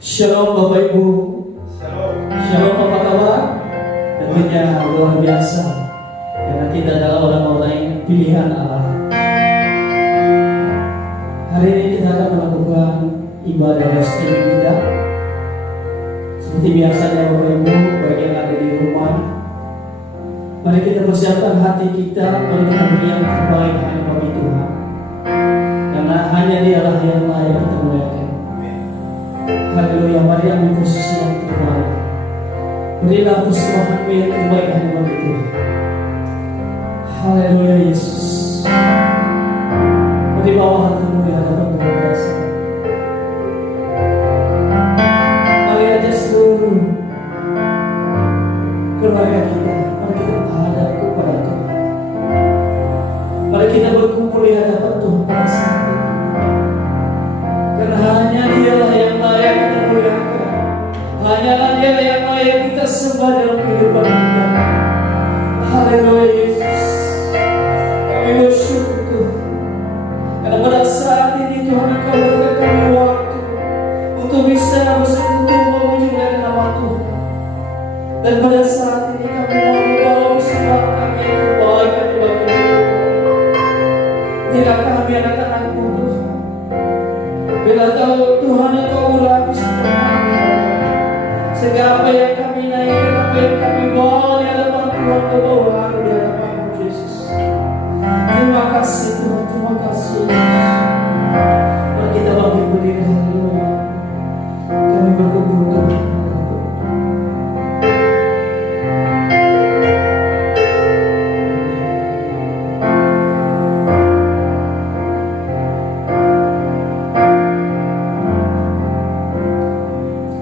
Shalom Bapak Ibu. Shalom apa kabar? Tentunya luar biasa karena kita adalah orang-orang yang pilihan Allah. Hari ini kita akan melakukan ibadah streaming kita. Seperti biasanya Bapak Ibu, bagi yang ada di rumah, mari kita persiapkan hati kita, mari kita beri yang terbaik hanya bagi Tuhan. Karena hanya Dialah yang layak kita muliakan. Haleluya, mari ambil posisi yang terbaik. Berilah persembahanmu yang terbaik hanya bagi Tuhan. Haleluya Yesus. Mari bawa hatimu di hadapan Tuhan Yesus. Mari aja seluruh keluarga kita, mari kita menghadap kepada Tuhan. Mari kita berkumpul di hadapan Tuhan pada saat ini. Karena hanya Dialah yang layak kita muliakan. Hanyalah Dia yang layak kita sembah dalam kehidupan kita. Haleluya Yesus. Kami bersyukur Tuhan. Karena pada saat ini Tuhan Engkau berikan kami waktu untuk bisa bersekutu memuji nama Tuhan. Dan pada saat ini kami mau membawa persembahan kami yang terbaik bagi Tuhan. Bila kami anak-anak-Mu Tuhan, bila Tuhan Engkau urapi setiap kami, sehingga apa yang kami naikkan, apa yang kami bawa di hadapan Tuhan, terbawa di hadapan Yesus. Terima kasih Tuhan, terima kasih Yesus. Mari kita bangkit berdiri, haleluya. Kami berkumpul Tuhan.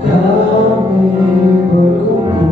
Kami berkumpul Tuhan.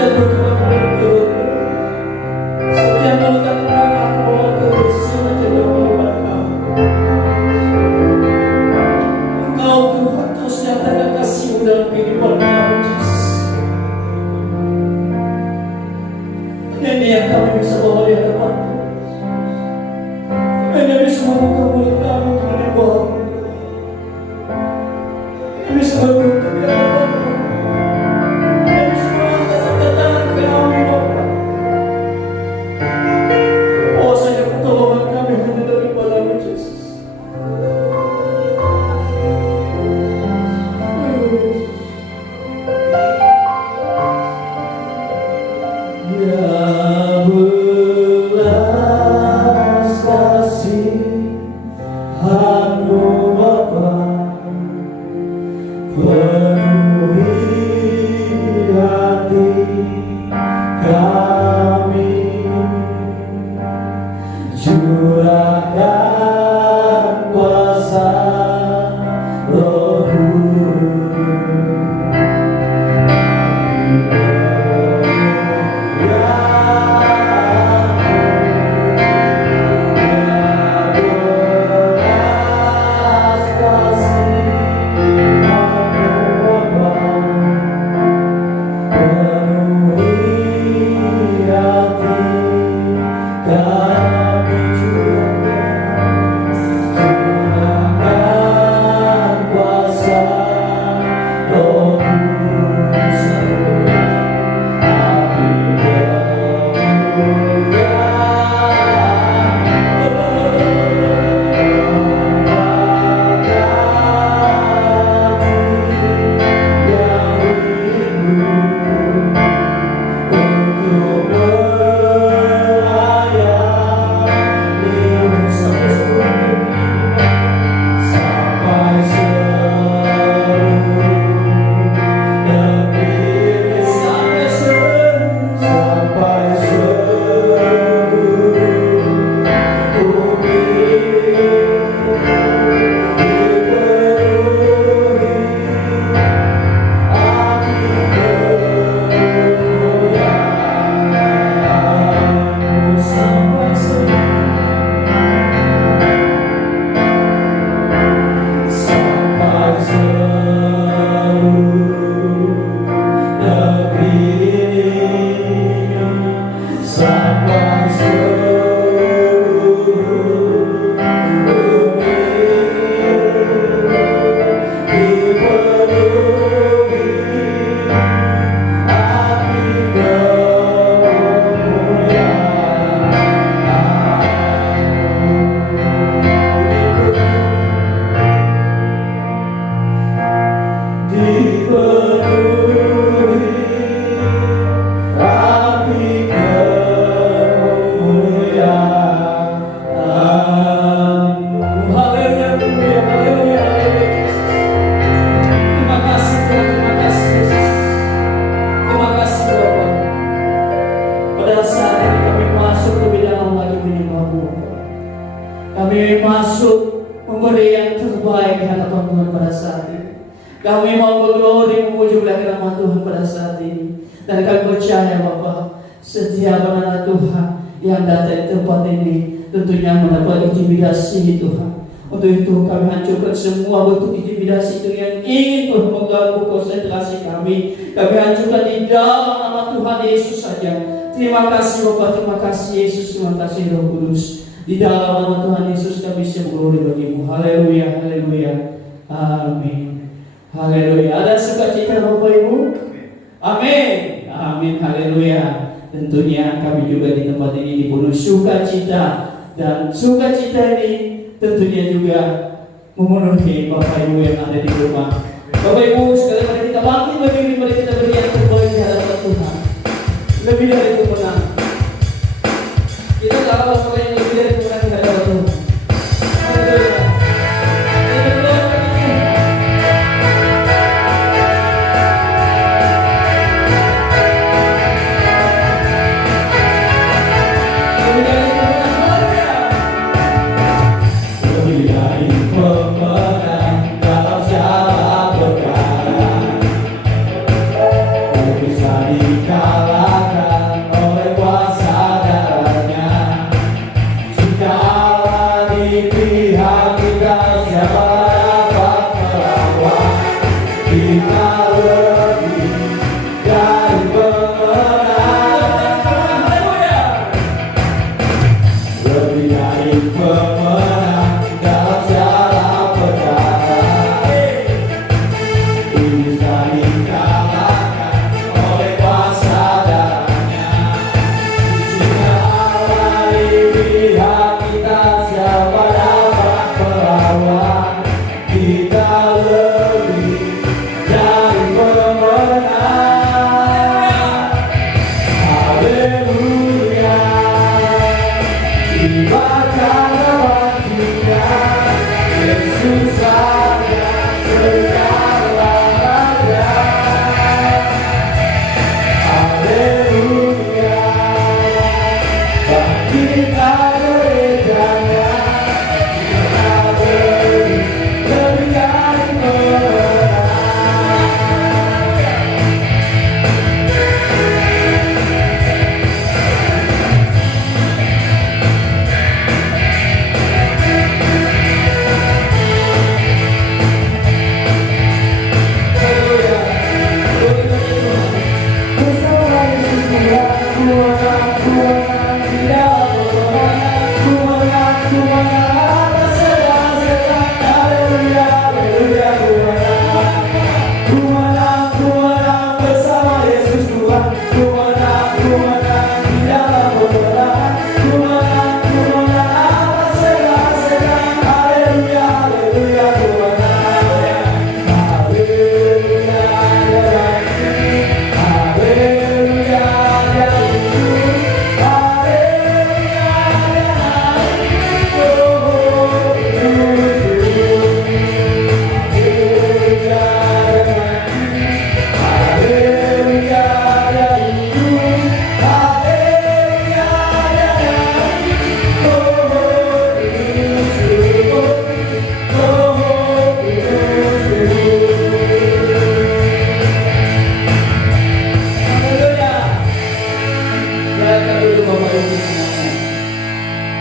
kita berdoa menurut setiap mulut aku mengaku bahwa Engkau Yesus yang menjaga kehidupan kami. Engkau Tuhan terus nyatakan kasih-Mu dalam kehidupan kami, Yesus. Ini yang kami bisa bawa di hadapan Tuhan. Hanya bisa membuka mulut kami untuk menyembah. Hanya bisa berlutut di hadapan Tuhan. Hanya bisa mengangkat angkat tangan kami, Bapa. Oh, saja pertolongan kami hanya daripada-Mu, Yesus. Ya belas kasihan-Mu Bapa, penuhi hati kami, curahkan kuasa Roh-Mu. Kami masuk memberi yang terbaik di hadapan Tuhan pada saat ini. Kami mau berglori memuji nama Tuhan pada saat ini. Dan kami percaya Bapa, setiap anak Tuhan yang datang di tempat ini tentunya mendapat intimidasi Tuhan. Untuk itu kami hancurkan semua bentuk intimidasi itu yang ingin Tuhan mengganggu konsentrasi kami. Kami hancurkan di dalam nama Tuhan Yesus saja. Terima kasih Bapa, terima kasih Yesus, terima kasih Roh Kudus. Di dalam nama Tuhan Yesus kami siap berglori bagi-Mu. Haleluya, haleluya, amin, haleluya. Ada sukacita Bapak Ibu? Amin, amin, haleluya. Tentunya kami juga di tempat ini dipenuhi sukacita, dan sukacita ini tentunya juga memenuhi Bapak Ibu yang ada di rumah. Bapak Ibu sekali mari kita bangkit berdiri, mari kita beri yang terbaik di hadapan Tuhan. Lebih dari itu menang. Kita tahu apa yang lebih dari itu menang di hadapan Tuhan. Haleluya. Bisa dikala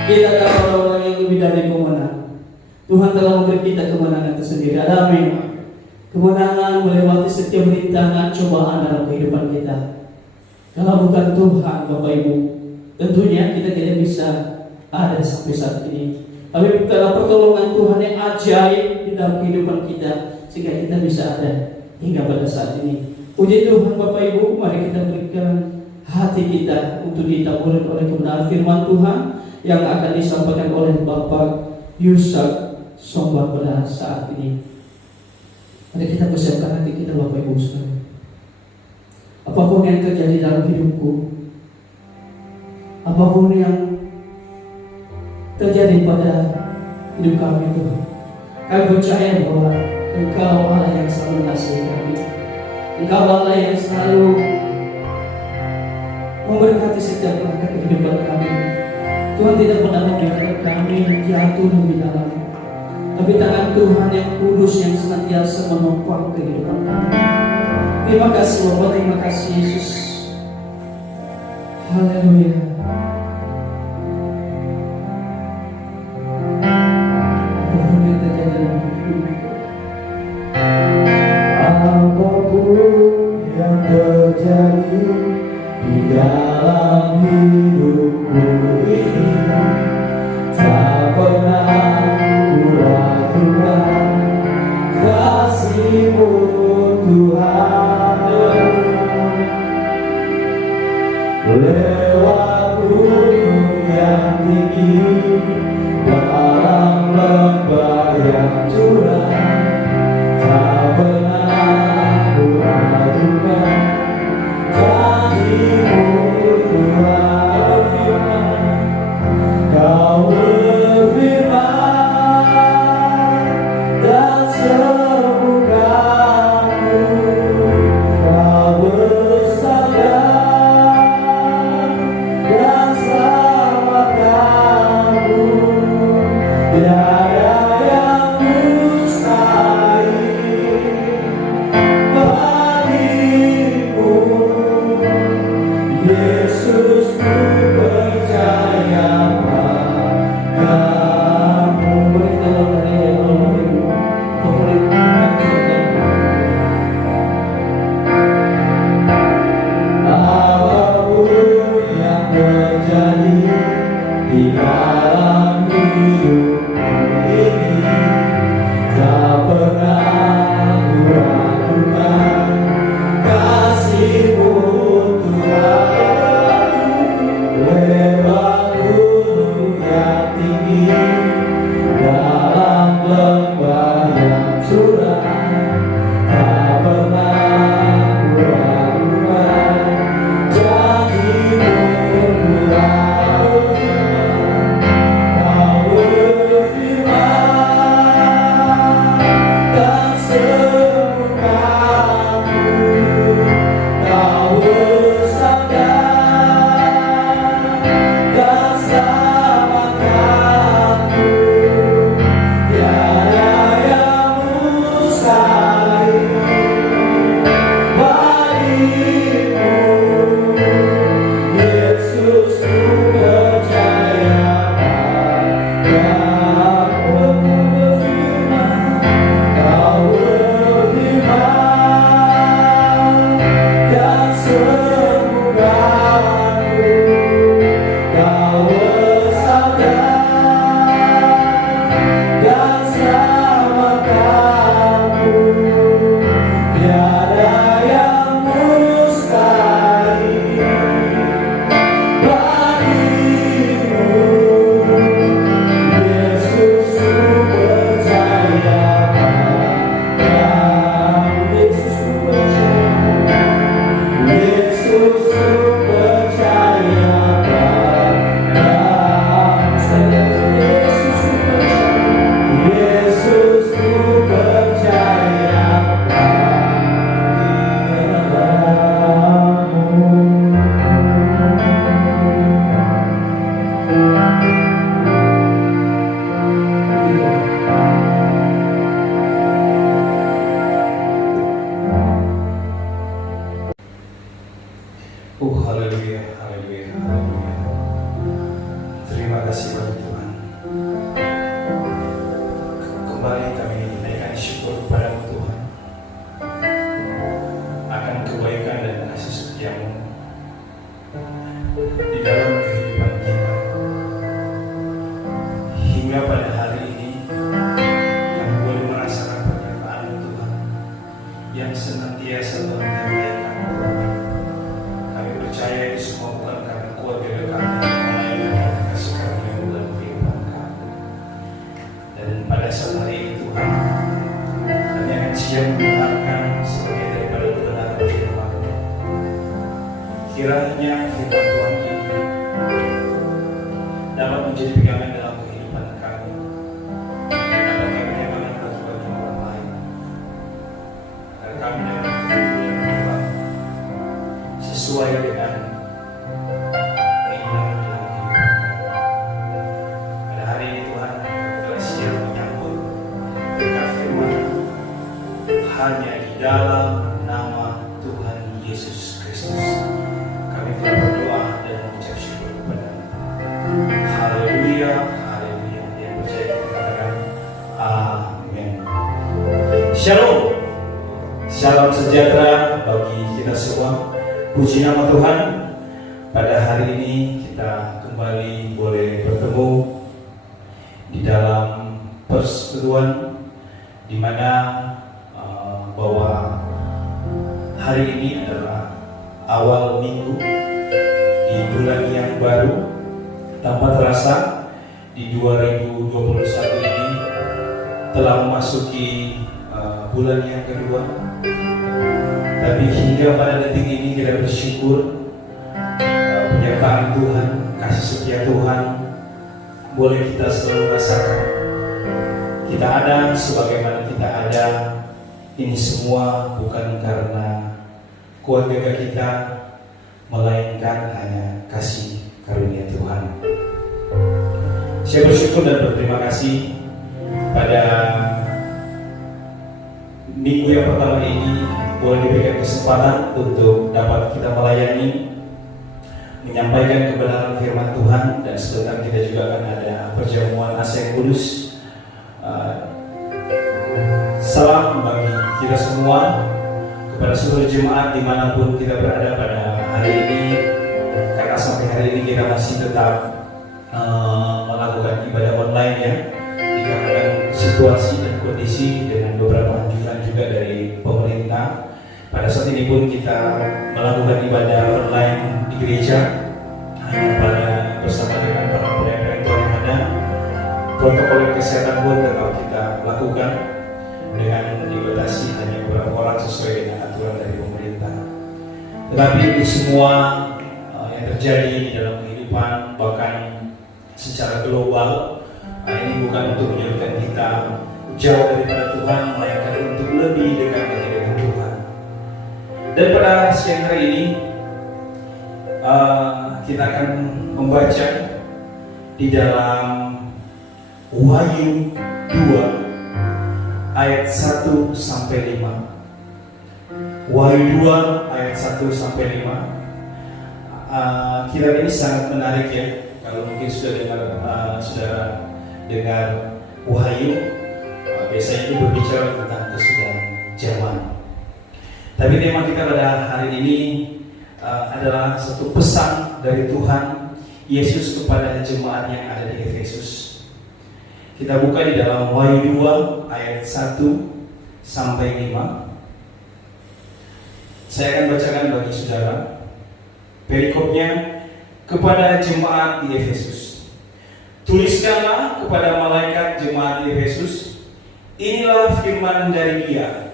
Kita adalah orang-orang yang lebih dari pemenang. Tuhan telah memberi kita kemenangan tersendiri. Amin. Kemenangan melewati setiap rintangan cobaan dalam kehidupan kita. Kalau bukan Tuhan, Bapak Ibu, tentunya kita tidak bisa ada sampai saat ini. Tapi karena pertolongan Tuhan yang ajaib di dalam kehidupan kita, sehingga kita bisa ada hingga pada saat ini. Puji Tuhan Bapak Ibu, mari kita berikan hati kita untuk ditaburi oleh kebenaran firman Tuhan yang akan disampaikan oleh Bapak Yusak Sombang pada saat ini. Mari kita persiapkan hati kita Bapak Ibu sekalian. Apapun yang terjadi dalam hidupku, apapun yang terjadi pada hidup kami Tuhan, kami percaya bahwa Engkau Allah yang selalu mengasihi kami. Engkau Allah yang selalu memberkati setiap langkah kehidupan kami. Tuhan tidak pernah membiarkan kami jatuh lebih dalam, tapi tangan Tuhan yang kudus yang senantiasa menopang kehidupan kami. Terima kasih Bapak, terima kasih Yesus. Haleluya. Apapun yang terjadi dalam hidupku, apapun yang terjadi di dalam hidupku ini, tak pernah ku ragukan kasih-Mu Tuhan. Lewat gunung yang tinggi, dalam lembah yang curam, tak pernah ku ragukan janji-Mu Tuhan. Kau berfirman dan sembuhkanku, Kau bersabda dan selamatkanku. Tiada yang mustahil bagimu, Yesus, ku percaya padamu. mari kita doakan ya Allah Bapak Ibu. Favorit Apapun yang terjadi di dalam hidupku ini, tak pernah ku ragukan kasih-Mu Tuhan. Haleluya, haleluya, haleluya. Terima kasih bagi Tuhan. Kembali kami naikkan syukur kepada Tuhan akan kebaikan dan kasih setia-Mu di dalam kehidupan kita. Hingga pada hari ini kami boleh merasakan penyertaan Tuhan yang senantiasa menyampaikan Tuhan. Kami percaya itu semua bukan karena kuat dari kami, melainkan karena kasih karunia-Mu dalam kehidupan kami. Dan pada saat hari ini Tuhan, kami akan siap mendengarkan sebagian daripada kebenaran firman-Mu. Kiranya firman Tuhan ini dapat menjadi pegangan dalam kehidupan kami, dan dapat kami pegangan bagi orang lain, agar kami dapat berbuat sesuai dengan keinginan dalam kehidupan kami. Pada hari ini Tuhan, kami telah siap menyambut berkat firman hanya di dalam nama Tuhan Yesus Kristus. Kami telah berdoa dan mengucap syukur kepada-Mu. Haleluya, haleluya. Yang percaya kita katakan amin. Shalom. Salam sejahtera bagi kita semua. Puji nama Tuhan. Pada hari ini kita kembali boleh bertemu di dalam persekutuan, di mana bahwa hari ini adalah awal minggu di bulan yang baru. Tanpa terasa di 2021 ini telah memasuki bulan yang kedua. Tapi hingga pada detik ini kita bersyukur penyertaan Tuhan, kasih setia Tuhan boleh kita selalu rasakan. Kita ada sebagaimana kita ada, ini semua bukan karena kuat gagah kita, melainkan hanya kasih karunia Tuhan. Saya bersyukur dan berterima kasih pada minggu yang pertama ini boleh diberikan kesempatan untuk dapat kita melayani, menyampaikan kebenaran firman Tuhan, dan sebentar kita juga akan ada perjamuan Asya Kudus. Salam bagi kita semua, kepada seluruh jemaat dimanapun kita berada pada hari ini, karena sampai hari ini kita masih tetap melakukan ibadah online ya, dikarenakan situasi dan kondisi dengan beberapa anjuran juga dari pemerintah. Pada saat ini pun kita melakukan ibadah online di gereja hanya bersama dengan para pelayan Tuhan yang ada. Protokol kesehatan pun tetap kita lakukan dengan dibatasi hanya beberapa orang sesuai dengan aturan dari pemerintah. Tetapi ini semua yang terjadi di dalam kehidupan, bahkan secara global, ini bukan untuk menyebutkan kita jauh daripada Tuhan, melainkan untuk lebih dekat lagi dengan Tuhan. Dan pada siang hari ini kita akan membaca di dalam Wahyu 2 ayat 1 sampai 5. Wahyu 2 ayat 1 sampai 5. Kiranya ini sangat menarik ya. Kalau mungkin sudah dengar saudara dengar Wahyu, biasanya itu berbicara tentang kesudahan zaman. Tapi tema kita pada hari ini adalah satu pesan dari Tuhan Yesus kepada jemaat yang ada di Efesus. Kita buka di dalam Wahyu 2 ayat 1 sampai 5. Saya akan bacakan bagi saudara perikopnya. Kepada jemaat di Efesus, tuliskanlah kepada malaikat jemaat di Efesus, inilah firman dari Dia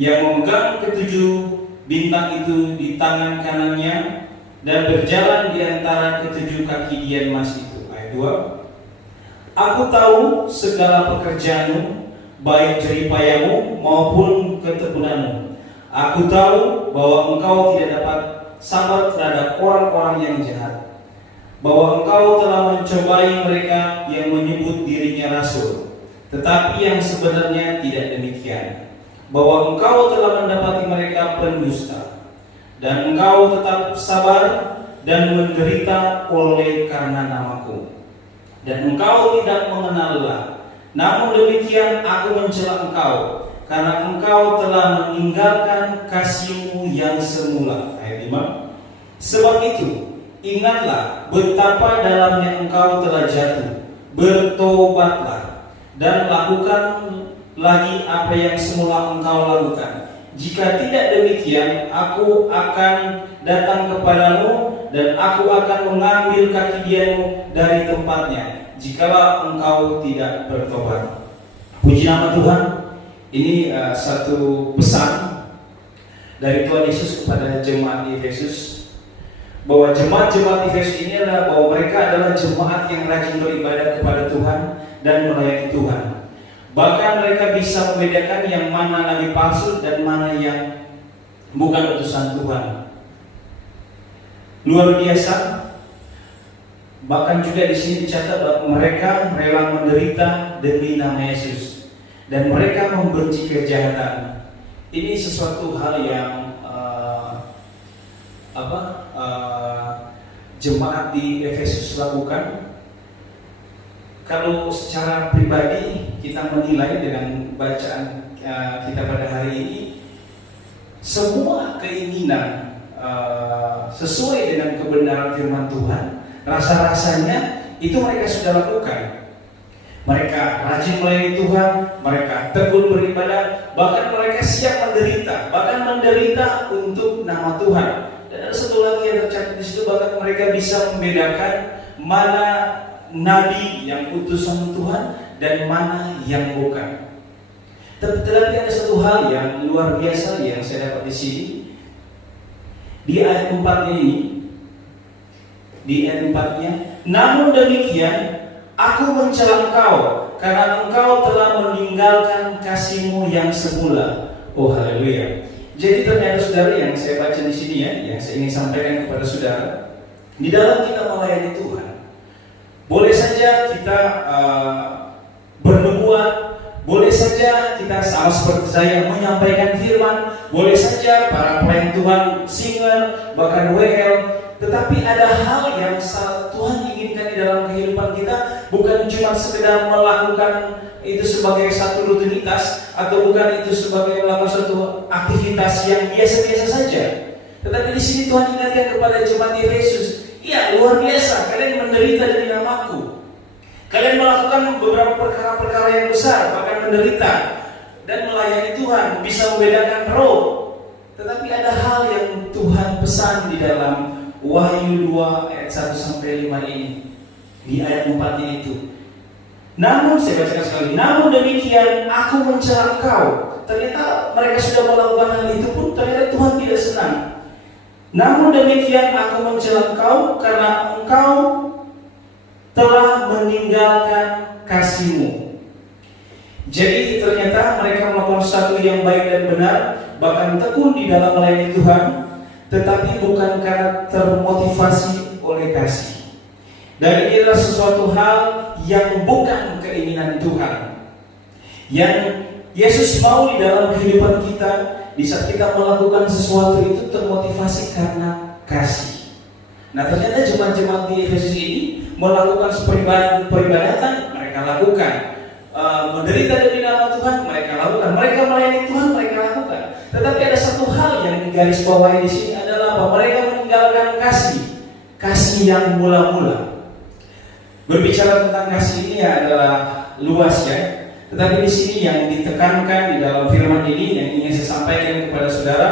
yang memegang ketujuh bintang itu di tangan kanannya dan berjalan di antara ketujuh kaki dian emas itu. Ayat 2. Aku tahu segala pekerjaanmu, baik jeripayamu maupun ketekunanmu. Aku tahu bahwa engkau tidak dapat sabar terhadap orang-orang yang jahat, bahwa engkau telah mencobai mereka yang menyebut dirinya rasul, tetapi yang sebenarnya tidak demikian, bahwa engkau telah mendapati mereka pendusta, dan engkau tetap sabar dan menderita oleh karena namaku. Dan engkau tidak mengenallah. Namun demikian aku mencela engkau, karena engkau telah meninggalkan kasihmu yang semula. Ayat 5. Sebab itu, ingatlah betapa dalamnya engkau telah jatuh. Bertobatlah dan lakukan lagi apa yang semula engkau lakukan. Jika tidak demikian, aku akan datang kepadamu dan aku akan mengambil kaki diamu dari tempatnya, jikalau engkau tidak bertobat. Puji nama Tuhan. Ini satu pesan dari Tuhan Yesus kepada jemaat di Efesus, bahwa jemaat-jemaat Efesus ini adalah bahwa mereka adalah jemaat yang rajin beribadah kepada Tuhan dan melayani Tuhan. Bahkan mereka bisa membedakan yang mana nabi palsu dan mana yang bukan utusan Tuhan. Luar biasa. Bahkan juga di sini dicatat bahwa mereka rela menderita demi nama Yesus dan mereka membenci kejahatan. Ini sesuatu hal yang jemaat di Efesus lakukan. Kalau secara pribadi kita menilai dengan bacaan kita pada hari ini, semua keinginan sesuai dengan kebenaran firman Tuhan, rasa-rasanya itu mereka sudah lakukan. Mereka rajin melayani Tuhan, mereka tekun beribadah, bahkan mereka siap menderita, bahkan menderita untuk nama Tuhan. Dan ada satu lagi yang tercatat di situ, bahkan mereka bisa membedakan mana nabi yang utusan Tuhan dan mana yang bukan. Tetapi ada satu hal yang luar biasa yang saya dapat di sini. Di ayat 4 ini, di ayat 4-nya, namun demikian aku mencela engkau karena engkau telah meninggalkan kasihmu yang semula. Oh haleluya. Jadi ternyata saudara, yang saya baca di sini ya, yang saya ingin sampaikan kepada saudara, di dalam kita melayani Tuhan, boleh saja kita bernubuat, boleh saja kita sama seperti saya menyampaikan firman, boleh saja para pelayan Tuhan, singer, bahkan WL. Tetapi ada hal yang Tuhan inginkan di dalam kehidupan kita, bukan cuma sekedar melakukan itu sebagai satu rutinitas, atau bukan itu sebagai melakukan suatu aktivitas yang biasa-biasa saja. Tetapi di sini Tuhan ingatkan kepada jemaat Efesus, iya, luar biasa, kalian menderita demi namaku. Kalian melakukan beberapa perkara-perkara yang besar, bahkan menderita dan melayani Tuhan, bisa membedakan roh. Tetapi ada hal yang Tuhan pesan di dalam Wahyu 2 ayat 1-5 ini. Di ayat 4 itu. Namun, saya bacakan sekali, namun demikian aku mencela engkau. Ternyata mereka sudah melakukan hal itu pun ternyata Tuhan tidak senang. Namun demikian aku mencela engkau karena engkau telah meninggalkan kasihmu. Jadi ternyata mereka melakukan sesuatu yang baik dan benar, bahkan tekun di dalam melayani Tuhan, tetapi bukan karena termotivasi oleh kasih. Dan ini adalah sesuatu hal yang bukan keinginan Tuhan. Yang Yesus mau di dalam kehidupan kita, di saat kita melakukan sesuatu itu termotivasi karena kasih. Nah ternyata jemaat-jemaat di Efesus ini melakukan peribadatan, mereka lakukan. Menderita demi nama Tuhan, mereka lakukan. Mereka melayani Tuhan, mereka lakukan. Tetapi ada satu hal yang digaris bawahi di sini adalah bahwa mereka meninggalkan kasih yang mula-mula. Berbicara tentang kasih ini adalah luas ya. Tetapi di sini yang ditekankan di dalam firman ini yang ingin saya sampaikan kepada saudara,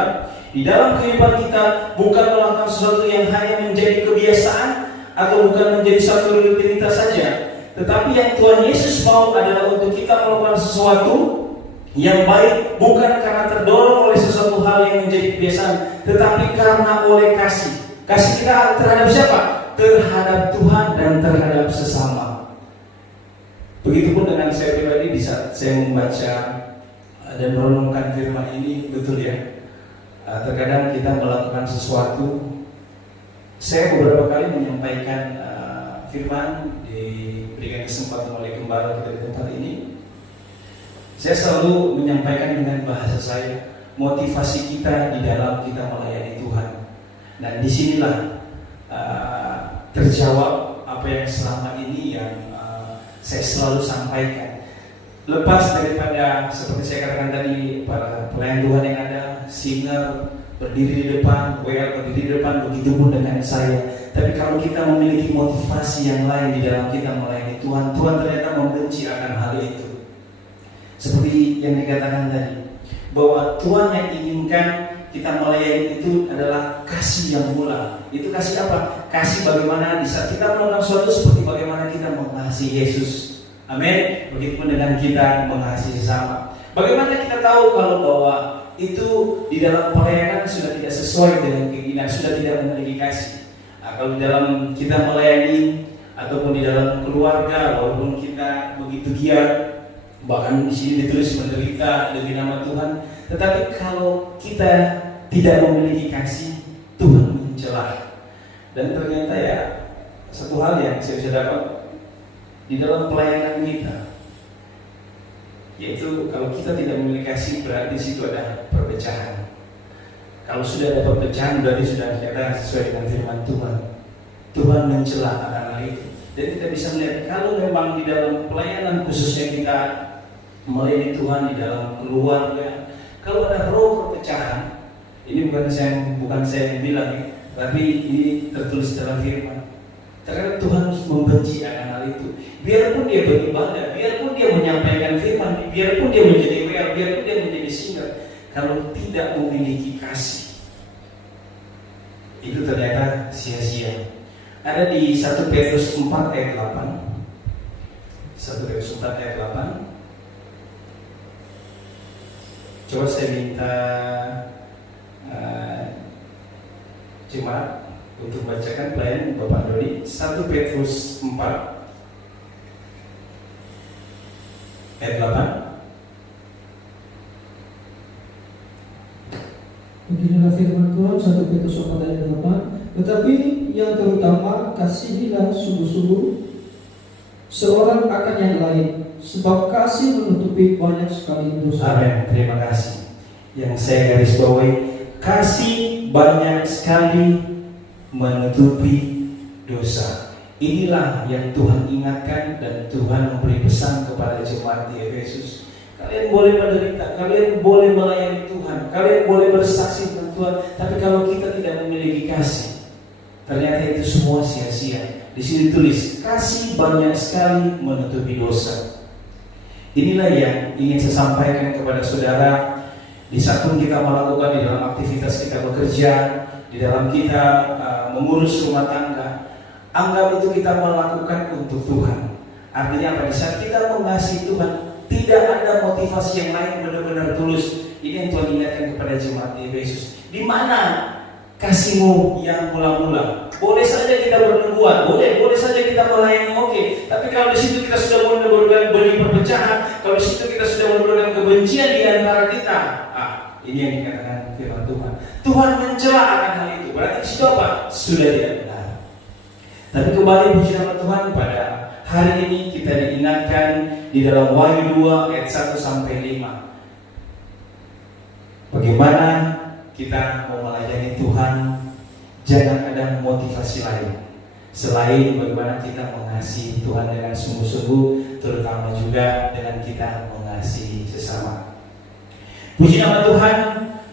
di dalam kehidupan kita bukan melakukan sesuatu yang hanya menjadi kebiasaan atau bukan menjadi satu rutinitas saja, tetapi yang Tuhan Yesus mau adalah untuk kita melakukan sesuatu yang baik, bukan karena terdorong oleh sesuatu hal yang menjadi kebiasaan, tetapi karena oleh kasih. Kasih kita terhadap siapa? Terhadap Tuhan dan terhadap sesama. Begitupun dengan saya pribadi, di saat saya membaca dan merenungkan firman ini, betul ya, terkadang kita melakukan sesuatu. Saya beberapa kali menyampaikan firman, diberikan kesempatan oleh gembala kita di tempat ini. Saya selalu menyampaikan dengan bahasa saya, motivasi kita di dalam kita melayani Tuhan. Dan disinilah terjawab apa yang selama ini yang saya selalu sampaikan. Lepas daripada seperti saya katakan tadi, para pelayan Tuhan yang ada, singer berdiri di depan, WL berdiri di depan, begitu pun dengan saya. Tapi kalau kita memiliki motivasi yang lain di dalam kita melayani Tuhan, Tuhan ternyata membenci akan hal itu. Seperti yang dikatakan tadi, bahwa Tuhan yang inginkan kita melayani itu adalah kasih yang mula. Itu kasih apa? Kasih bagaimana di saat kita melakukan sesuatu seperti bagaimana kita mengasihi Yesus. Amin. Begitupun dengan kita mengasihi sesama. Bagaimana kita tahu kalau bahwa itu di dalam pelayanan sudah tidak sesuai dengan keinginan, sudah tidak memiliki kasih. Nah, kalau di dalam kita melayani ataupun di dalam keluarga, walaupun kita begitu giat, bahkan di sini ditulis menderita demi nama Tuhan, tetapi kalau kita tidak memiliki kasih, Tuhan mencela. Dan ternyata ya satu hal yang saya bisa dapat di dalam pelayanan kita, yaitu kalau kita tidak memiliki kasih, berarti situ ada perpecahan. Kalau sudah ada perpecahan, berarti sudah ada sesuai dengan firman Tuhan. Tuhan mencela akan hal itu. Dan kita bisa melihat kalau memang di dalam pelayanan khususnya kita melayani Tuhan di dalam keluarga, kalau ada roh perpecahan, ini bukan saya yang bilang ya, tapi ini tertulis dalam firman. Karena Tuhan membenci akan hal itu. Biarpun dia beribadah, biarpun dia menyampaikan firman, biarpun dia menjadi WR, biarpun dia menjadi singer, kalau tidak memiliki kasih, itu ternyata sia-sia. Ada di 1 Petrus 4 ayat 8. 1 Petrus 4 ayat 8. Coba saya minta jemaat untuk bacakan pelayan Bapak Dodi. 1 Petrus 4 ayat 8. Beginilah firman Tuhan, 1 Petrus 4 ayat 8. Tetapi yang terutama, kasihilah sungguh-sungguh seorang akan yang lain, sebab kasih menutupi banyak sekali dosa. Amin. Terima kasih. Yang saya garis bawahi, kasih banyak sekali menutupi dosa. Inilah yang Tuhan ingatkan dan Tuhan memberi pesan kepada jemaat di Efesus. Kalian boleh menderita, kalian boleh melayani Tuhan, kalian boleh bersaksi tentang Tuhan, tapi kalau kita tidak memiliki kasih, ternyata itu semua sia-sia. Di sini tulis, kasih banyak sekali menutupi dosa. Inilah yang ingin saya sampaikan kepada saudara. Di saat pun kita melakukan di dalam aktivitas kita bekerja, di dalam kita mengurus rumah tangga, anggap itu kita melakukan untuk Tuhan. Artinya apa? Di saat kita mengasihi Tuhan, tidak ada motivasi yang lain, benar-benar tulus. Ini yang Tuhan ingatkan kepada jemaat di Efesus. Di mana kasihmu yang mula-mula? Boleh saja kita bernubuat, boleh saja kita melayani, oke. Tapi kalau di situ kita sudah menimbulkan perpecahan, kalau di situ kita sudah menimbulkan kebencian di antara kita, ini yang dikatakan firman Tuhan. Tuhan mencela akan hal itu. Berarti di situ apa? Sudah tidak benar. Tapi kembali puji nama Tuhan, pada hari ini kita diingatkan di dalam Wahyu 2 ayat 1 sampai 5. Bagaimana kita mau melayani Tuhan, jangan ada motivasi lain selain bagaimana kita mengasihi Tuhan dengan sungguh-sungguh, terutama juga dengan kita mengasihi sesama. Puji nama Tuhan,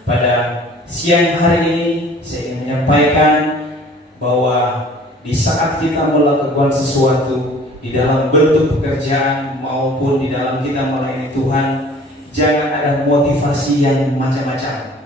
pada siang hari ini saya ingin menyampaikan bahwa di saat kita melakukan sesuatu di dalam bentuk pekerjaan maupun di dalam kita melayani Tuhan, jangan ada motivasi yang macam-macam.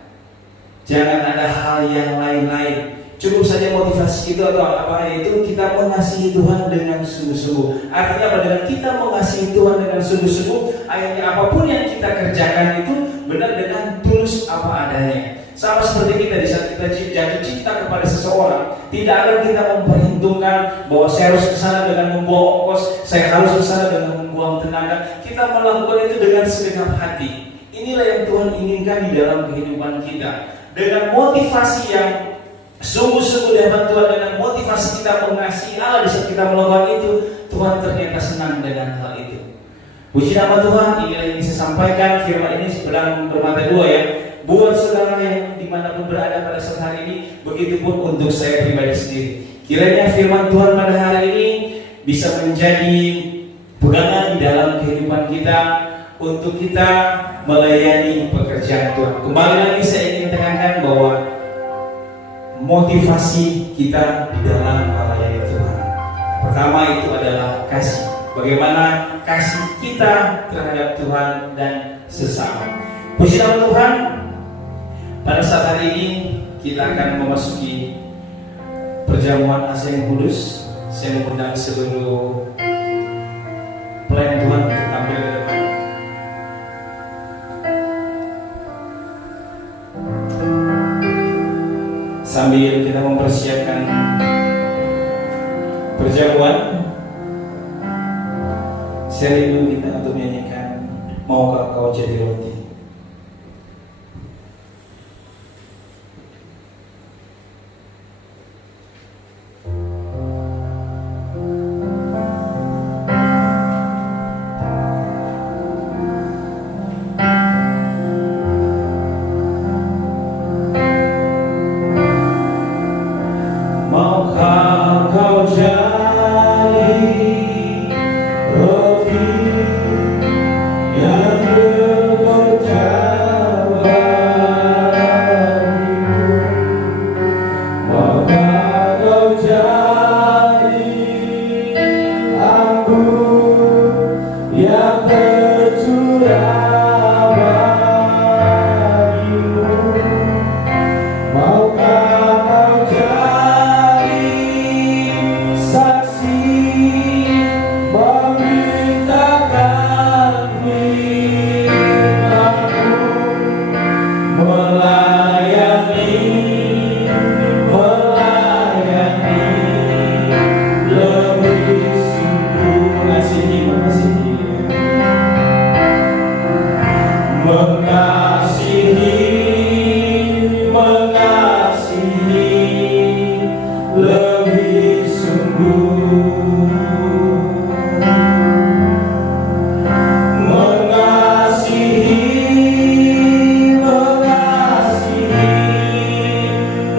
Jangan ada hal yang lain-lain. Cukup saja motivasi itu atau apa itu kita mengasihi Tuhan dengan sungguh-sungguh. Artinya apa? Dengan kita mengasihi Tuhan dengan sungguh-sungguh, akhirnya apapun yang kita kerjakan itu benar dengan tulus apa adanya. Sama seperti kita di saat kita jatuh cinta kepada seseorang, tidak akan kita memperhitungkan bahwa saya harus ke sana dengan membuang ongkos, saya harus ke sana dengan membuang tenaga. Kita melakukan itu dengan segenap hati. Inilah yang Tuhan inginkan di dalam kehidupan kita. Dengan motivasi yang sungguh-sungguh di hadapan Tuhan, dengan motivasi kita mengasihi Allah di saat kita melakukan itu, Tuhan ternyata senang dengan hal itu. Puji nama Tuhan, inilah yang saya sampaikan. Firman ini sedang bermata dua ya. buat saudara yang dimanapun berada pada saat hari ini, begitupun untuk saya pribadi sendiri. Kiranya firman Tuhan pada hari ini bisa menjadi pegangan di dalam kehidupan kita untuk kita melayani pekerjaan Tuhan. Kembali lagi saya ingin tekankan bahwa motivasi kita di dalam melayani Tuhan, pertama itu adalah kasih. Bagaimana kasih kita terhadap Tuhan dan sesama. Puji nama Tuhan. Pada saat hari ini kita akan memasuki perjamuan Asing Kudus. Saya mengundang seluruh pelayan Tuhan untuk tampil ke depan. Sambil kita mempersiapkan perjamuan, saya rindu kita untuk menyanyikan Maukah Kau Jadi Roti. Maukah kau jadi roti yang bekerja bagiku? Maukah kau jadi anggur yang tercurah bagimu? Maukah kau jadi saksi memberitakan firman-Mu, melayani lebih sungguh, mengasihi lebih sungguh, mengasihi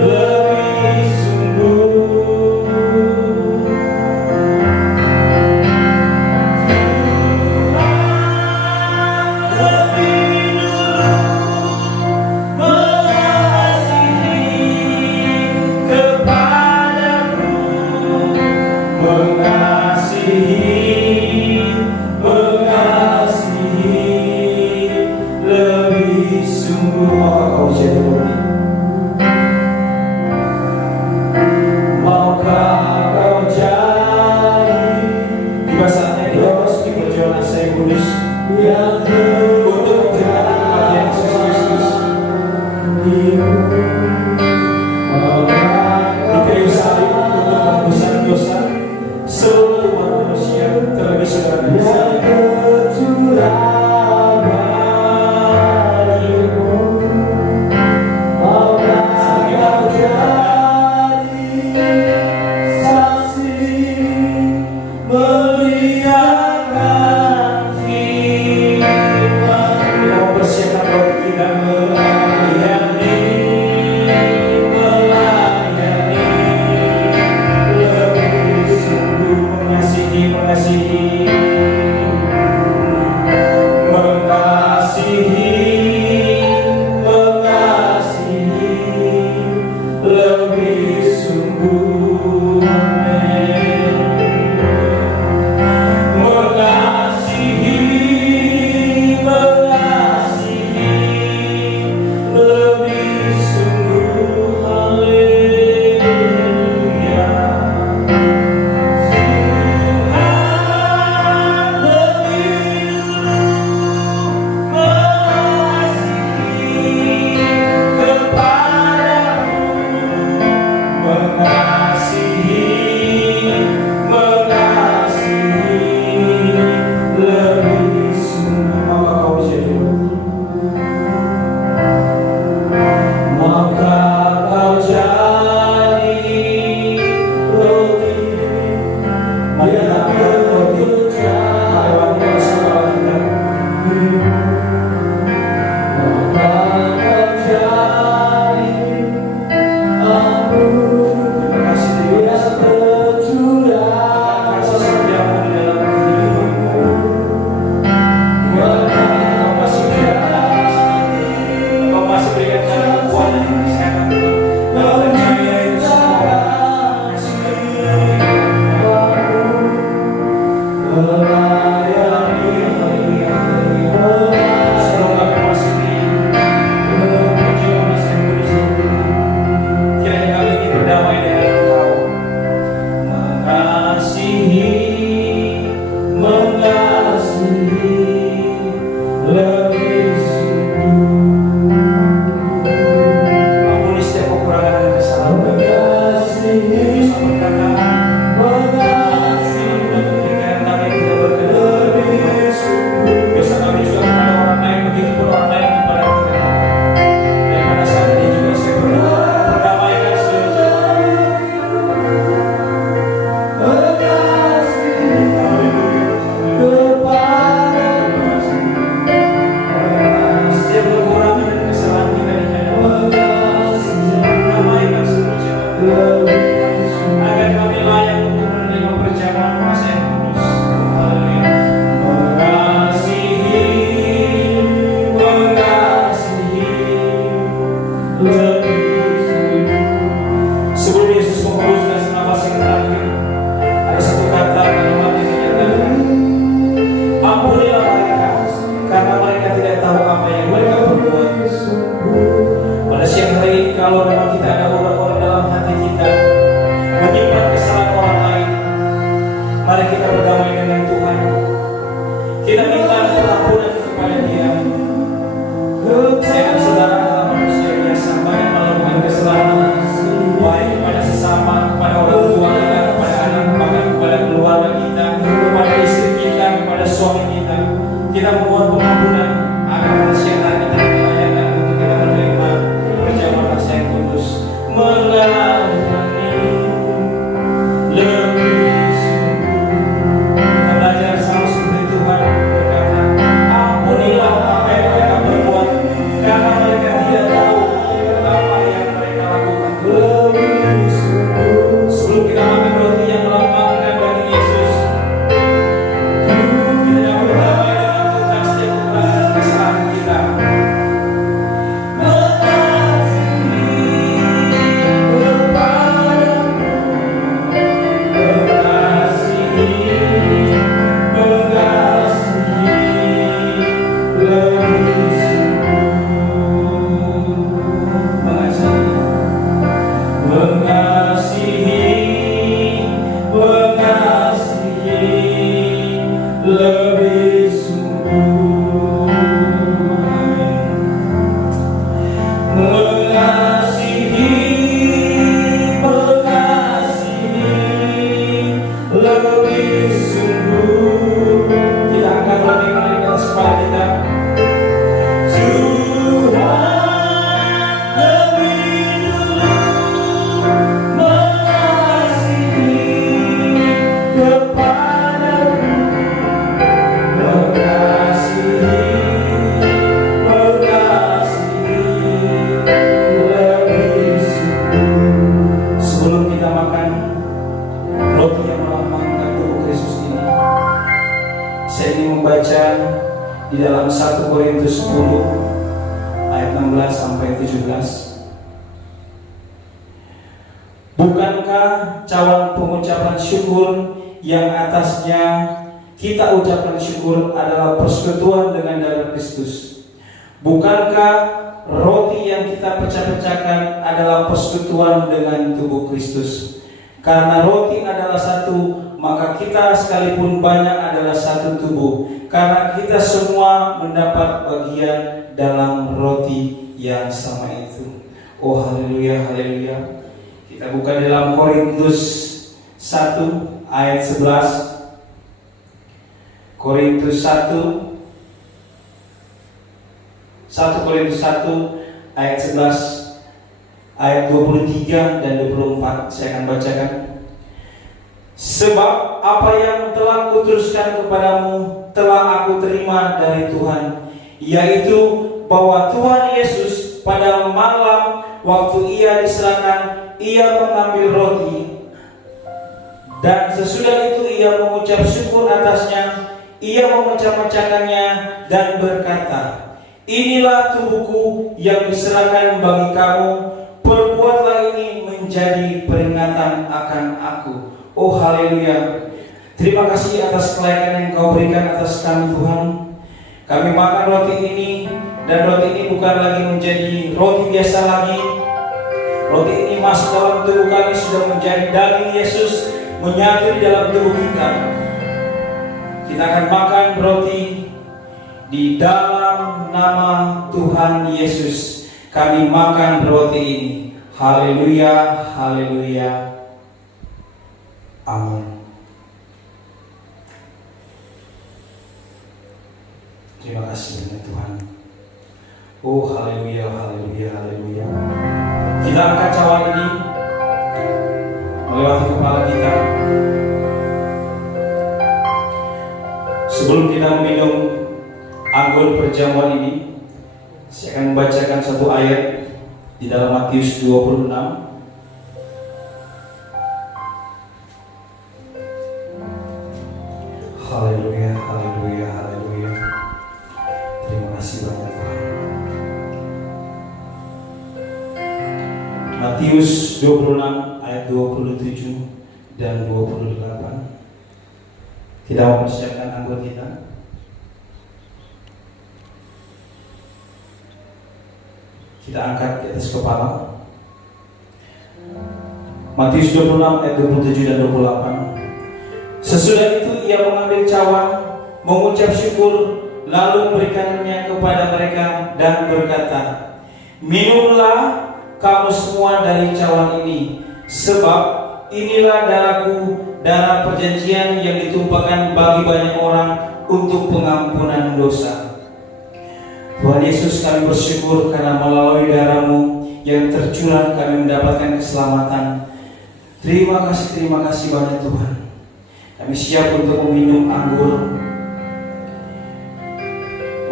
lebih sungguh. Lebih dulu mengasihi kepada membaca di dalam 1 Korintus 10 ayat 16 sampai 17. Bukankah cawan pengucapan syukur yang atasnya kita ucapkan syukur adalah persekutuan dengan darah Kristus? Bukankah roti yang kita pecah-pecahkan adalah persekutuan dengan tubuh Kristus? Karena roti adalah satu, maka kita sekalipun banyak adalah satu tubuh, karena kita semua mendapat bagian dalam roti yang sama itu. Oh haleluya, haleluya. Kita buka dalam Korintus 1 ayat 11. Korintus 1 Korintus 1 ayat 11, ayat 23 dan 24 saya akan bacakan. Sebab apa yang telah kuteruskan kepadamu telah aku terima dari Tuhan, yaitu bahwa Tuhan Yesus pada malam waktu ia diserahkan, ia mengambil roti, dan sesudah itu ia mengucap syukur atasnya, ia memecah-mecahkannya dan berkata, inilah tubuhku yang diserahkan bagi kamu, perbuatlah ini menjadi peringatan akan aku. Oh haleluya. Terima kasih atas kelayakan yang kau berikan atas kami Tuhan. Kami makan roti ini, dan roti ini bukan lagi menjadi roti biasa lagi. Roti ini masuk dalam tubuh kami, sudah menjadi daging Yesus, menyatu di dalam tubuh kita. Kita akan makan roti di dalam nama Tuhan Yesus. Kami makan roti ini. Haleluya, haleluya. Amin. Terima kasih banyak Tuhan. Oh haleluya, haleluya, haleluya. Kita angkat cawan ini melewati kepala kita. Sebelum kita meminum anggur perjamuan ini, saya akan membacakan satu ayat di dalam Matius 26. Haleluya, haleluya, haleluya. Terima kasih banyak Tuhan. Matius 26 ayat 27 dan 28. Kita mempersiapkan anggur kita. Kita angkat di atas kepala. Matius 26 ayat 27 dan 28. Sesudah itu ia mengambil cawan, mengucap syukur, lalu memberikannya kepada mereka dan berkata, minumlah kamu semua dari cawan ini, sebab inilah darahku, darah perjanjian yang ditumpahkan bagi banyak orang untuk pengampunan dosa. Tuhan Yesus, kami bersyukur karena melalui darah-Mu yang tercurah kami mendapatkan keselamatan. Terima kasih banyak Tuhan. Kami siap untuk meminum anggur.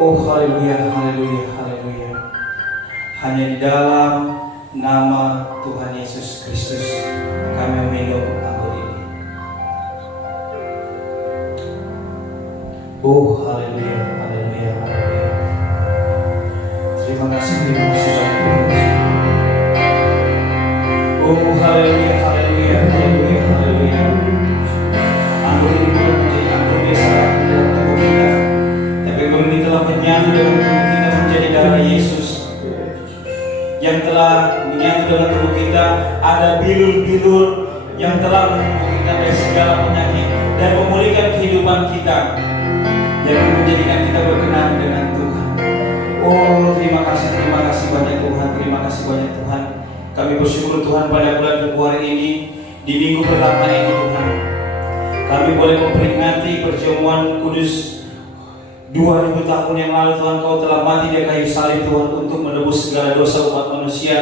Oh haleluya, haleluya, haleluya. Hanya di dalam nama Tuhan Yesus Kristus kami meminum anggur ini. Oh haleluya, haleluya, haleluya. Terima kasih Tuhan. Oh haleluya, haleluya, haleluya, haleluya. Anggur ini bukan menjadi anggur biasa dalam tubuh kita, tapi anggur ini telah menyatu dalam tubuh kita menjadi darah Yesus yang telah menyatu dalam tubuh kita. Ada bilur-bilur yang telah menyembuhkan kita dari segala penyakit dan memulihkan kehidupan kita, yang menjadikan kita berkenan dengan Tuhan. Oh terima kasih banyak Tuhan, terima kasih banyak Tuhan. Kami bersyukur Tuhan pada bulan Februari ini, di minggu pertama ini Tuhan, kami boleh memperingati perjamuan kudus 2000 tahun yang lalu. Tuhan, Kau telah mati di kayu salib Tuhan untuk menebus segala dosa umat manusia,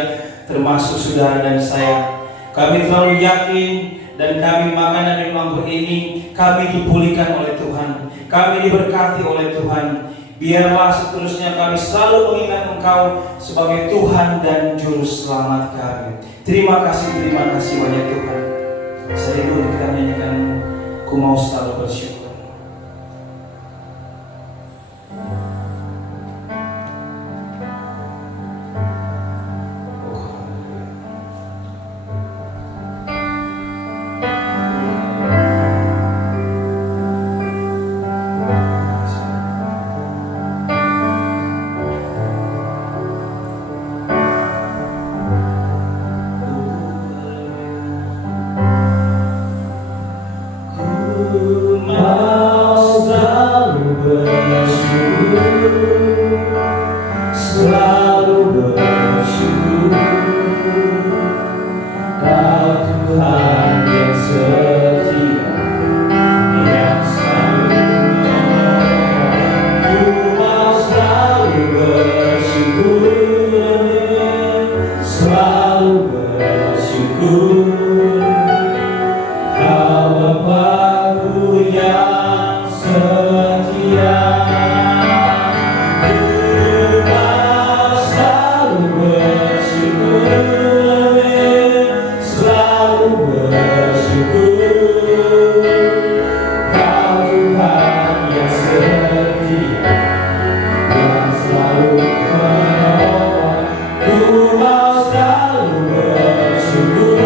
termasuk saudara dan saya. Kami terlalu yakin dan kami makan dan minum anggur ini, kami dipulihkan oleh Tuhan, kami diberkati oleh Tuhan. Biarlah seterusnya kami selalu mengingat Engkau sebagai Tuhan dan Juru Selamat kami. Terima kasih banyak Tuhan. Saya rindu kita menyanyikan, ku mau selalu bersyukur. mau selalu bersyukur, selalu bersyukur. Kau Tuhan yang setia, yang selalu menolong. Ku mau selalu bersyukur, selalu bersyukur. Kau Bapa-Ku yang setia. Ku mau selalu bersyukur, selalu bersyukur. Kau Tuhan yang setia, yang selalu menolong. Ku mau selalu bersyukur,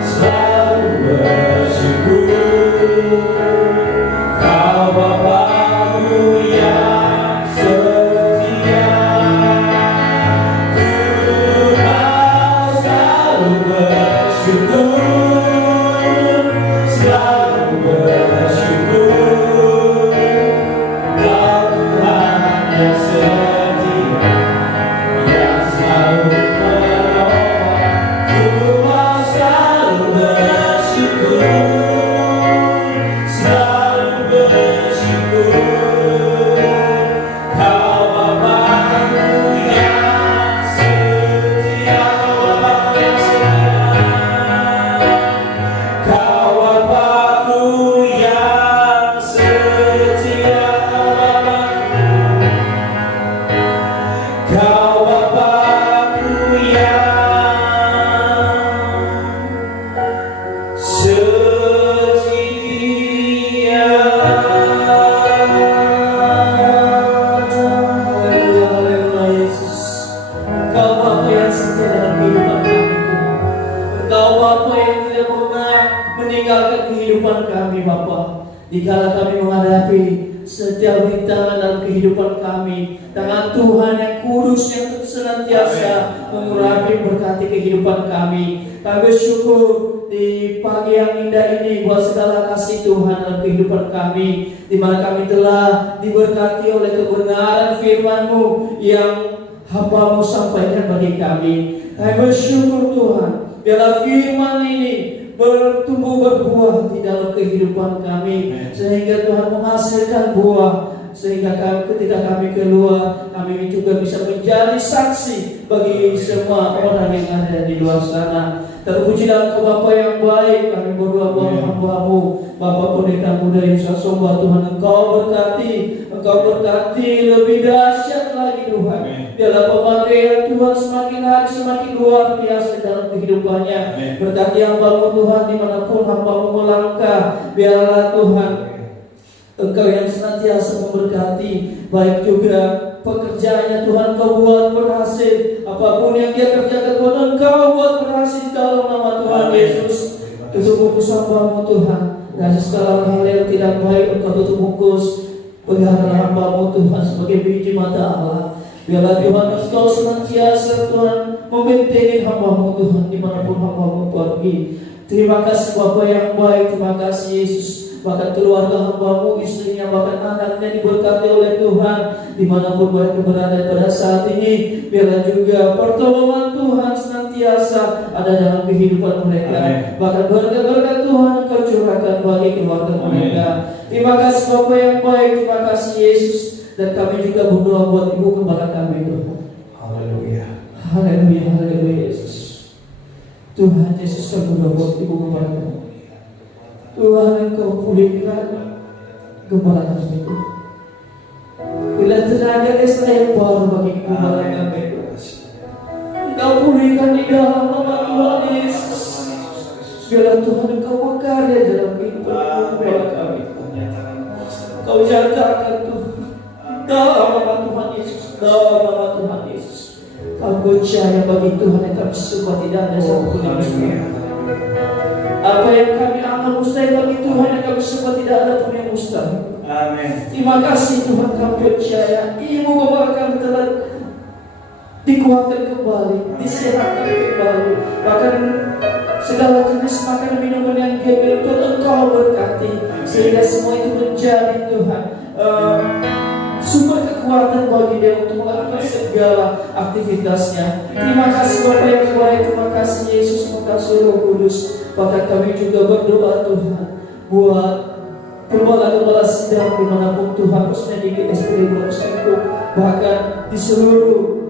selalu bersyukur. Kau Bapa-Ku yang setia. Ku mau selalu bersyukur, selalu bersyukur. Kau Tuhan yang setia, yang selalu menolong. Ku mau selalu bersyukur, selalu bersyukur. Kau Bapa-Ku yang setia, Kau Bapa-Ku yang setia. Kau Bapa-Ku yang setia. Haleluya, haleluya Yesus. Engkau Bapa yang setia dalam kehidupan kami, Tuhan. Engkau Bapa yang tidak pernah meninggalkan kehidupan kami, Bapa. Dikala kami menghadapi setiap rintangan dalam kehidupan kami, tangan Tuhan yang kudus yang senantiasa mengurapi berkati kehidupan kami. Kami bersyukur di pagi yang indah ini buat segala kasih Tuhan dalam kehidupan kami, di mana kami telah diberkati oleh kebenaran firman-Mu yang hamba-Mu sampaikan bagi kami. Kami bersyukur Tuhan, biarlah firman ini bertumbuh berbuah di dalam kehidupan kami, sehingga Tuhan menghasilkan buah, sehingga ketika kami keluar, kami juga bisa menjadi saksi bagi semua orang yang ada di luar sana. Terpujilah Engkau Bapa yang baik. Kami berdoa buat hamba-Mu, Bapa Pendeta Muda Yesus Somba, Tuhan Engkau berkati lebih dahsyat lagi Tuhan. Biarlah pemakaian Tuhan semakin hari semakin luar biasa dalam kehidupannya. Berkati hamba-Mu Tuhan dimanapun hamba-Mu melangkah. Biarlah Tuhan Engkau yang senantiasa memberkati, baik juga pekerjaannya Tuhan Engkau buat berhasil. Apapun yang dia kerjakan Tuhan Engkau buat berhasil dalam nama Tuhan Yesus. Tutup bungkus hamba-Mu Tuhan dari segala hal yang tidak baik. Engkau tutup bungkus, pelihara hamba-Mu Tuhan sebagai biji mata Allah. Biarlah Tuhan Engkau senantiasa Tuhan membentengi hamba-Mu Tuhan dimanapun hamba-Mu pergi. Terima kasih Bapa yang baik, terima kasih Yesus. Bahkan keluarga hamba-Mu, istrinya, bahkan anaknya diberkati oleh Tuhan dimanapun mereka berada pada saat ini. Biarlah juga pertolongan Tuhan senantiasa ada dalam kehidupan mereka. Bahkan berkat-berkat Tuhan Engkau curahkan bagi keluarga mereka. Terima kasih Bapa yang baik, terima kasih Yesus. Dan kami juga berdoa buat Ibu Gembala kami Tuhan. Haleluya. Haleluya, haleluya Yesus. Tuhan Yesus, kami berdoa buat Ibu Gembala kami. Tuhan Engkau pulihkan gembala kami itu. Bila tenaga desa yang baru bagi gembala kami itu, Engkau pulihkan di dalam nama Tuhan Yesus. Biarlah Tuhan Engkau berkarya dalam kehidupan gembala kami. Engkau nyatakan Tuhan dalam nama Tuhan Yesus, dalam nama Tuhan Yesus. Kau percaya bagi Tuhan yang kami sembah tidak ada satupun yang mustahil. Apa yang kami anggap mustahil bagi Tuhan yang kami sembah tidak ada pun yang mustahil. Amin. Terima kasih Tuhan, kami percaya Ibu Bapa kami telah dikuatkan kembali, disehatkan kembali. Bahkan segala jenis makanan minuman yang dia minum Tuhan Engkau berkati, sehingga semua itu menjadi Tuhan sumber kekuatan bagi dia untuk melakukan segala aktivitasnya. Terima kasih Bapa yang baik, terima kasih Yesus, terima kasih Roh Kudus. Bahkan kami juga berdoa Tuhan buat gembala-gembala sidang dimanapun Tuhan, khususnya di GSPD Blok bahkan di seluruh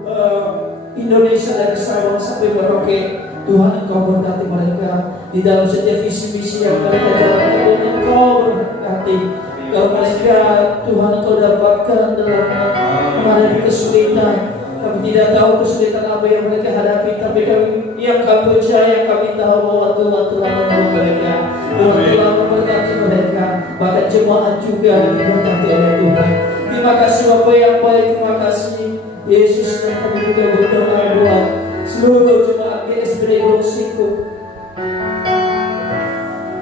Indonesia dari Sabang sampai Merauke. Tuhan Engkau berkati mereka di dalam setiap visi-misi yang mereka jalankan. Engkau berkati kalau mereka Tuhan Engkau dapatkan dalam menghadapi kesulitan. Kami tidak tahu kesulitan apa yang mereka hadapi, tapi yang kami percaya, kami tahu bahwa Tuhan telah menolong mereka, Tuhan telah memberkati mereka, bahkan jemaat juga diberkati oleh Tuhan. Terima kasih Bapa yang baik, terima kasih Yesus, dan kami juga berdoa buat seluruh jemaat GSPD Blok Singkup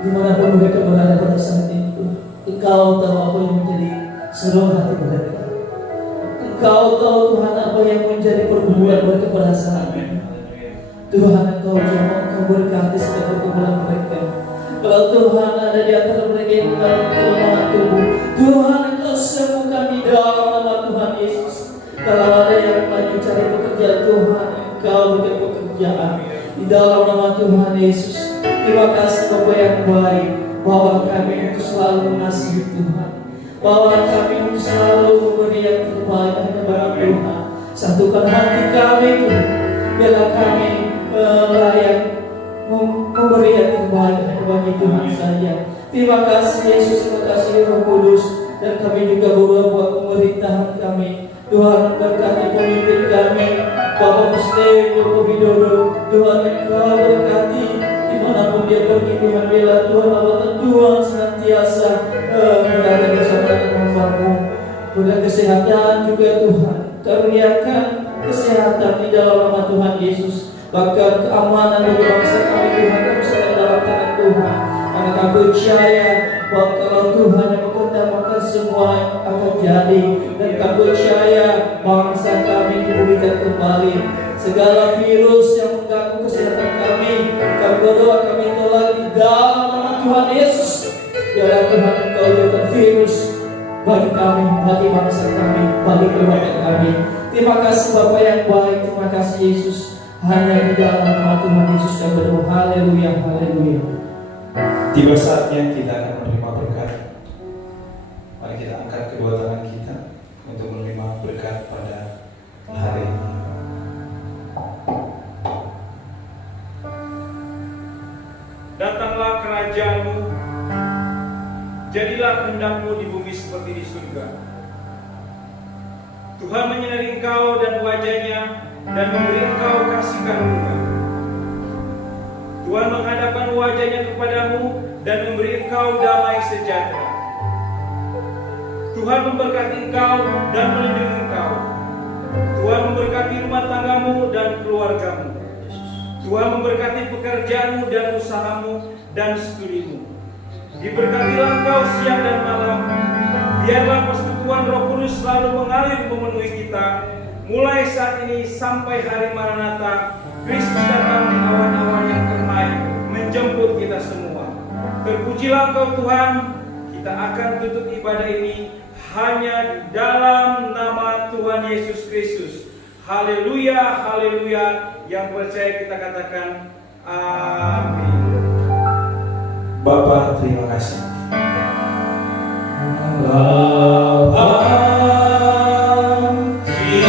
dimanapun mereka berada pada saat itu. Engkau tahu apa yang menjadi seluruh hati mereka. Engkau tahu Tuhan apa yang menjadi pergumulan mereka pada saat ini. Tuhan Engkau jamah, Engkau berkati setiap pergumulan mereka. Kalau Tuhan ada di antara mereka yang mengalami kelemahan tubuh, Tuhan Engkau sembuhkan di dalam nama Tuhan Yesus. Kalau ada yang lagi cari pekerjaan, Tuhan Engkau berikan pekerjaan di dalam nama Tuhan Yesus. Terima kasih Bapa yang baik, bahwa kami itu selalu mengasihi Tuhan, bahwa kami itu selalu memberi yang terbaik hanya bagi Tuhan. Satukan hati kami Tuhan, biarlah kami layak memberi yang terbaik hanya bagi Tuhan saja. Terima kasih Yesus, terima kasih Roh Kudus, dan kami juga berdoa buat pemerintahan kami. Tuhan berkati pemimpin kami, Bapak Muslim Joko Widodo. Tuhan Engkau berkati dimanapun dia pergi, Tuhan bela Tuhan, lawatan Tuhan senantiasa berada bersama dengan hamba-Mu. Berikan kesehatan juga Tuhan, karuniakan kesehatan di dalam nama Tuhan Yesus. Bahkan keamanan bagi bangsa kami Tuhan, kami sedang dalam tangan Tuhan. Karena kami percaya bahwa kalau Tuhan yang berkehendak maka semua akan jadi. Dan kami percaya bangsa kami dipulihkan kembali. Segala virus yang mengganggu kesehatan kami berdoa, kami tolak di dalam nama Tuhan Yesus. Biarlah Tuhan Engkau jauhkan virus bagi kami, bagi bangsa kami, bagi keluarga kami. Terima kasih Bapa yang baik, terima kasih Yesus. Hanya di dalam nama Tuhan Yesus kami berdoa. Haleluya, haleluya. Tiba saatnya kita akan menerima berkat. Mari kita angkat kedua tangan kita untuk menerima berkat pada hari ini. Datanglah kerajaan-Mu, jadilah kehendak-Mu di bumi seperti di surga. Tuhan menyinari engkau dan wajah-Nya dan memberi engkau kasih karunia. Tuhan menghadapkan wajah-Nya kepadamu dan memberi engkau damai sejahtera. Tuhan memberkati engkau dan melindungi engkau. Tuhan memberkati rumah tanggamu dan keluargamu. Tuhan memberkati pekerjaanmu dan usahamu dan studimu. Diberkatilah engkau siang dan malam. Biarlah persekutuan Roh Kudus selalu mengalir memenuhi kita, mulai saat ini sampai hari Maranatha. Kristus datang di awan-awan yang ternai menjemput kita semua. Terpujilah engkau Tuhan. Kita akan tutup ibadah ini hanya di dalam nama Tuhan Yesus Kristus. Haleluya, haleluya. Yang percaya kita katakan amin. Bapa, terima kasih. Bapa, terima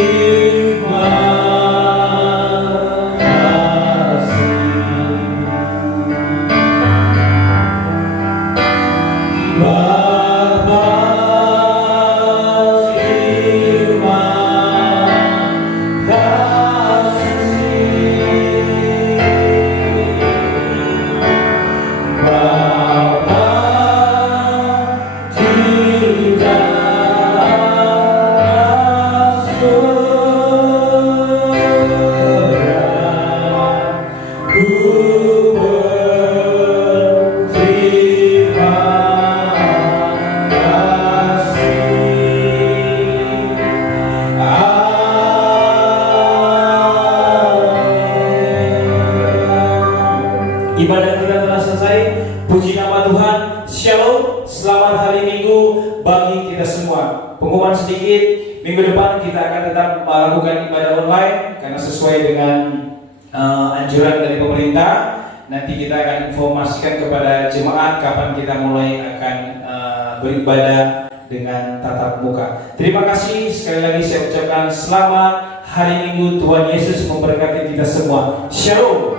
kasih. Bapa, terima Ibadah kita telah selesai. Puji nama Tuhan. Shalom, selamat hari Minggu bagi kita semua. Pengumuman sedikit, minggu depan kita akan tetap melakukan ibadah online karena sesuai dengan anjuran dari pemerintah. Nanti kita akan informasikan kepada jemaat kapan kita mulai akan beribadah dengan tatap muka. Terima kasih sekali lagi, saya ucapkan selamat hari Minggu. Tuhan Yesus memberkati kita semua. Shalom.